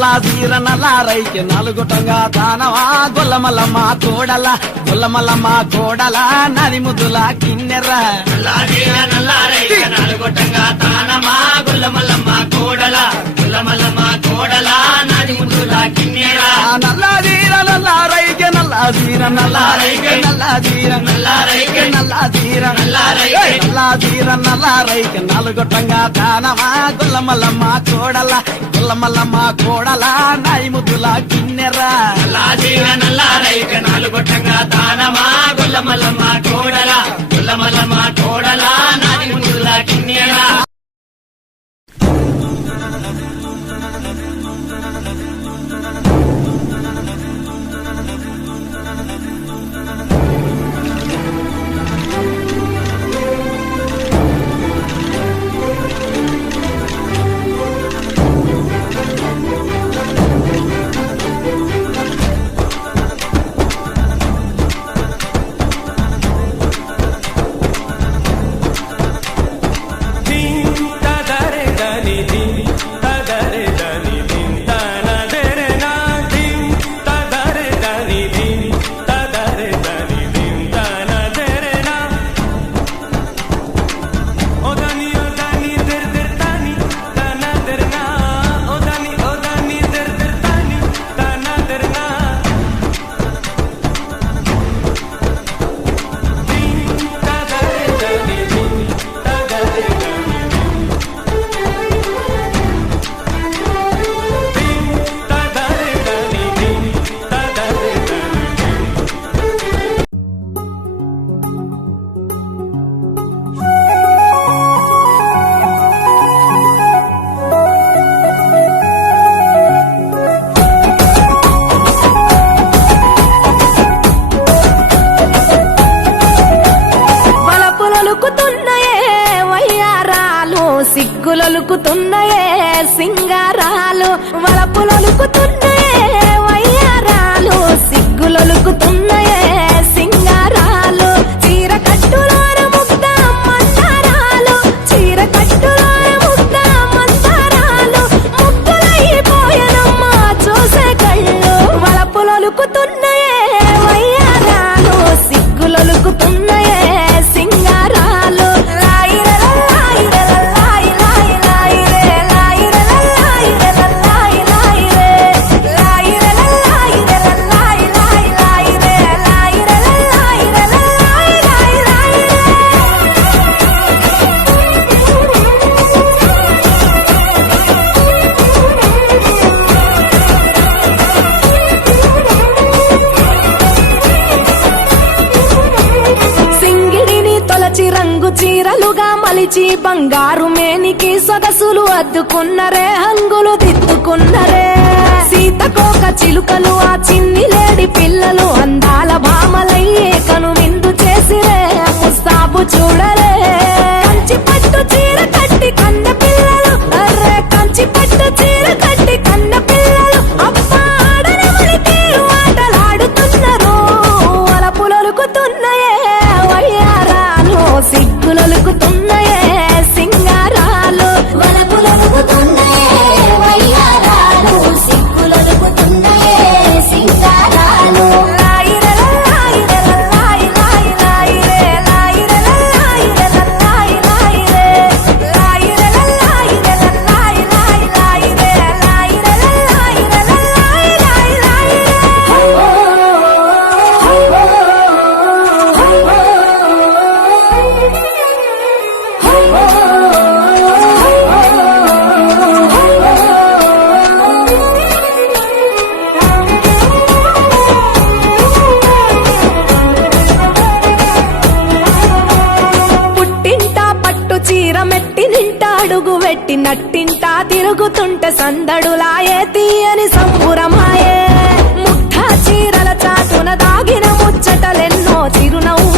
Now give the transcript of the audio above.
నల్లా తీర నల్లా రైకి నలుగుటంగా తానవా గొల్లమల్లమ్మ కోడల గొల్లమల్లమ్మ కోడల నది ముద్దుల కిన్నెర నల్లా తీర నల్లా రైకి నలుగుటంగా తానమా గొల్లమల్లమ్మ కోడల గొల్లమల్లమ్మ కోడల నది ముద్దుల కిన్నెర నల్లా తీర నల్లా రైకి నల్లా తీర నల్లా రైకి నల్లా తీర నల్లా రైకి నల్లా తీర నల్లా రైకి నల్లా తీర నల్లా రైకి నలుగుటంగా తానవా గొల్లమల్లమ్మ కోడల గొల్లమల్లమ్మ కోడల నది ముద్దుల కిన్నెర నల్లా తీర నల్లా రైకి నలుగుటంగా తానమా గొల్లమల్లమ్మ కోడల గొల్లమల్లమ్మ కోడల నది ముద్దుల కిన్నెర సిగ్గులొలుకుతున్నాయే సింగారాలు వలపులొలుకుతున్నాయే వయ్యారాలు సిగ్గులొలుకుతున్నాయే సింగారాలు చీర కట్టులోన ముద్ద మందారాలు చీర కట్టులోన ముద్ద మందారాలు ముగ్గులైపోయనమ్మా చూసే కళ్ళు వలపులొలుకుతున్నాయే వయ్యారాలు సిగ్గులొలుకుతున్నాయే సింగారాలు రంగు చీరలుగా మలిచి బంగారు మేనికి సొగసులు అద్దుకున్నరే హంగులు దిద్దుకున్నరే సీతకోక చిలుకలు ఆ చిన్ని లేడి పిల్లలు అందాల భామలయ్యే కను విందు చేసిరే ముస్తాబు చూడరే కంచి పట్టు చీర కట్టి కన్న పిల్లలు అర్రే కంచి పట్టు చీర కట్టి కన్న పిల్లలు అబ్బా ఆడనమని తీరు ఆటలాడుతున్నారు వలపులొలుకుతున్నాయే వయ్యారాలు సిగ్గులొలుకుతున్నాయే సింగారాలు వలపులొలుకుతున్నాయే వయ్యారాలు సిగ్గులొలుకుతున్నాయే సింగారాలు అడుగు వెట్టి నట్టింటా తిరుగుతుంటే సందడులాయే తీయని సంపురమాయే ముఠా చీరల చాటున దాగిన ముచ్చటలెన్నో చిరునవ్వు